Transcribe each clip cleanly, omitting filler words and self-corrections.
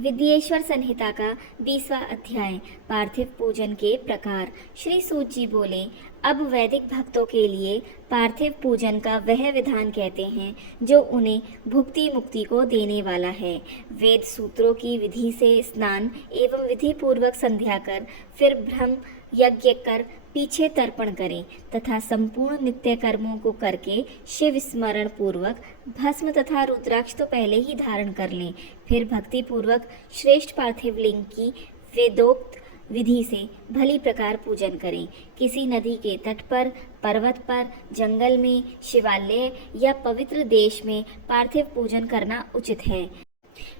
विद्येश्वर संहिता का 20वां अध्याय पार्थिव पूजन के प्रकार। श्री सूत जी बोले, अब वैदिक भक्तों के लिए पार्थिव पूजन का वह विधान कहते हैं जो उन्हें भुक्ति मुक्ति को देने वाला है। वेद सूत्रों की विधि से स्नान एवं विधि पूर्वक संध्या कर फिर ब्रह्म यज्ञ कर पीछे तर्पण करें तथा संपूर्ण नित्य कर्मों को करके शिव स्मरण पूर्वक भस्म तथा रुद्राक्ष तो पहले ही धारण कर लें। फिर भक्ति पूर्वक श्रेष्ठ पार्थिव लिंग की वेदोक्त विधि से भली प्रकार पूजन करें। किसी नदी के तट पर, पर्वत पर, जंगल में, शिवालय या पवित्र देश में पार्थिव पूजन करना उचित है।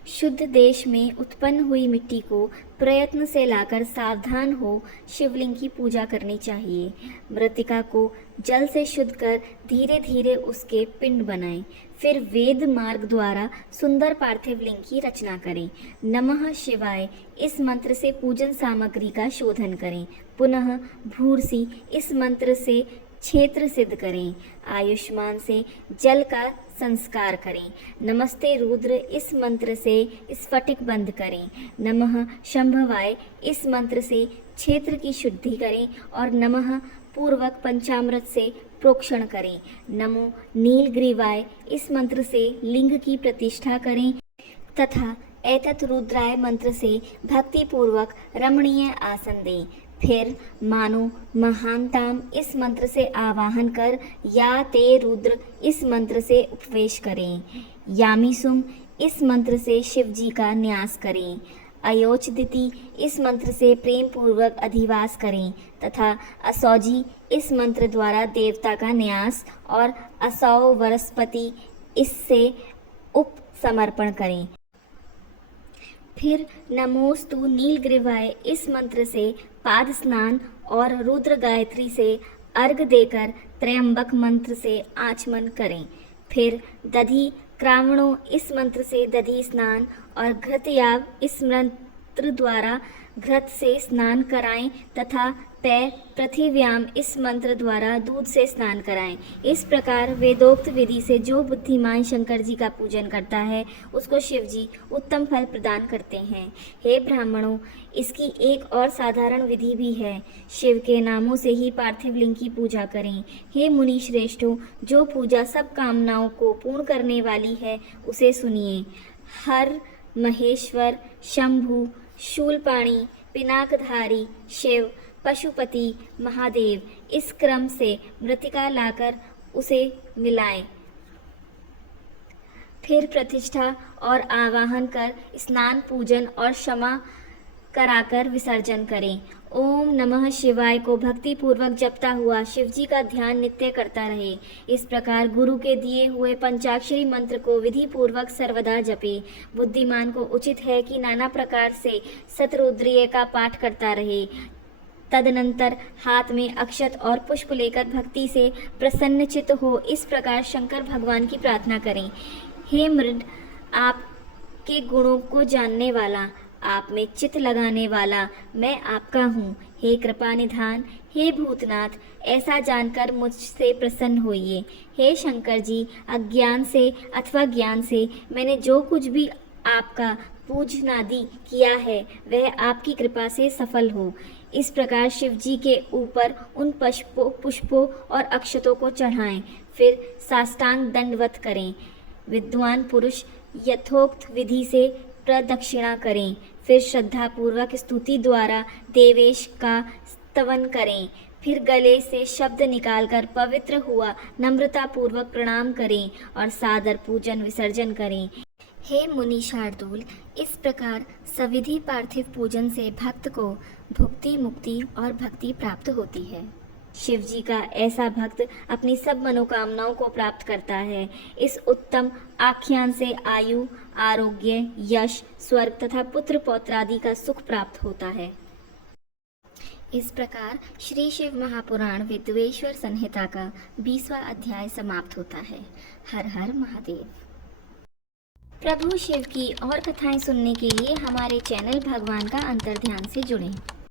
शुद्ध देश में उत्पन्न हुई मिट्टी को प्रयत्न से लाकर सावधान हो शिवलिंग की पूजा करनी चाहिए। मृतिका को जल से शुद्ध कर धीरे धीरे उसके पिंड बनाएं। फिर वेद मार्ग द्वारा सुंदर पार्थिव लिंग की रचना करें। नमः शिवाय इस मंत्र से पूजन सामग्री का शोधन करें। पुनः भूर्सी इस मंत्र से क्षेत्र सिद्ध करें। आयुष्मान से जल का संस्कार करें। नमस्ते रुद्र इस मंत्र से स्फटिक बंद करें। नमः शंभवाय इस मंत्र से क्षेत्र की शुद्धि करें और नमः पूर्वक पंचामृत से प्रोक्षण करें। नमो नीलग्रीवाय इस मंत्र से लिंग की प्रतिष्ठा करें तथा एतत् रुद्राय मंत्र से भक्ति पूर्वक रमणीय आसन दें। फिर मानो महानताम इस मंत्र से आवाहन कर या ते रुद्र इस मंत्र से उपवेश करें। यामीसुम इस मंत्र से शिव जी का न्यास करें। अयोचदिति इस मंत्र से प्रेम पूर्वक अधिवास करें तथा असौजी इस मंत्र द्वारा देवता का न्यास और असौ वरस्पति इससे उप समर्पण करें। फिर नमोस्तु नीलग्रीवाय इस मंत्र से पाद स्नान और रुद्र गायत्री से अर्घ देकर त्रयंबक मंत्र से आचमन करें। फिर दधि क्रावणों इस मंत्र से दधि स्नान और घृतयाव इस मंत्र द्वारा घृत से स्नान कराएं तथा पैर पृथिव्याम इस मंत्र द्वारा दूध से स्नान कराएं। इस प्रकार वेदोक्त विधि से जो बुद्धिमान शंकर जी का पूजन करता है उसको शिव जी उत्तम फल प्रदान करते हैं। हे ब्राह्मणों, इसकी एक और साधारण विधि भी है। शिव के नामों से ही पार्थिव लिंग की पूजा करें। हे मुनि श्रेष्ठों, जो पूजा सब कामनाओं को पूर्ण करने वाली है उसे सुनिए। हर महेश्वर, शंभु, शूलपाणी, पिनाकधारी, शिव, पशुपति, महादेव इस क्रम से मृतिका लाकर उसे मिलाएं। फिर प्रतिष्ठा और आवाहन कर स्नान पूजन और क्षमा कराकर विसर्जन करें। ओम नमः शिवाय को भक्ति पूर्वक जपता हुआ शिवजी का ध्यान नित्य करता रहे। इस प्रकार गुरु के दिए हुए पंचाक्षरी मंत्र को विधि पूर्वक सर्वदा जपे। बुद्धिमान को उचित है कि नाना प्रकार से शतरुद्रीय का पाठ करता रहे। तदनंतर हाथ में अक्षत और पुष्प लेकर भक्ति से प्रसन्नचित्त हो इस प्रकार शंकर भगवान की प्रार्थना करें। हे मृड, आपके गुणों को जानने वाला, आप में चित्त लगाने वाला मैं आपका हूँ। हे कृपा निधान, हे भूतनाथ, ऐसा जानकर मुझसे प्रसन्न होइए। हे शंकर जी, अज्ञान से अथवा ज्ञान से मैंने जो कुछ भी आपका पूजनादि किया है वह आपकी कृपा से सफल हो। इस प्रकार शिव जी के ऊपर उन पुष्पों और अक्षतों को चढ़ाएं। फिर साष्टांग दंडवत करें। विद्वान पुरुष यथोक्त विधि से प्रदक्षिणा करें। फिर श्रद्धा पूर्वक स्तुति द्वारा देवेश का स्तवन करें। फिर गले से शब्द निकालकर पवित्र हुआ नम्रता पूर्वक प्रणाम करें और सादर पूजन विसर्जन करें। हे मुनि शार्दूल, इस प्रकार सविधि पार्थिव पूजन से भक्त को भुक्ति मुक्ति और भक्ति प्राप्त होती है। शिव जी का ऐसा भक्त अपनी सब मनोकामनाओं को प्राप्त करता है। इस उत्तम आख्यान से आयु, आरोग्य, यश, स्वर्ग तथा पुत्र पौत्रादि का सुख प्राप्त होता है। इस प्रकार श्री शिव महापुराण विद्येश्वर संहिता का 20वां अध्याय समाप्त होता है। हर हर महादेव। प्रभु शिव की और कथाएं सुनने के लिए हमारे चैनल भगवान का अंतर्ध्यान से जुड़ें।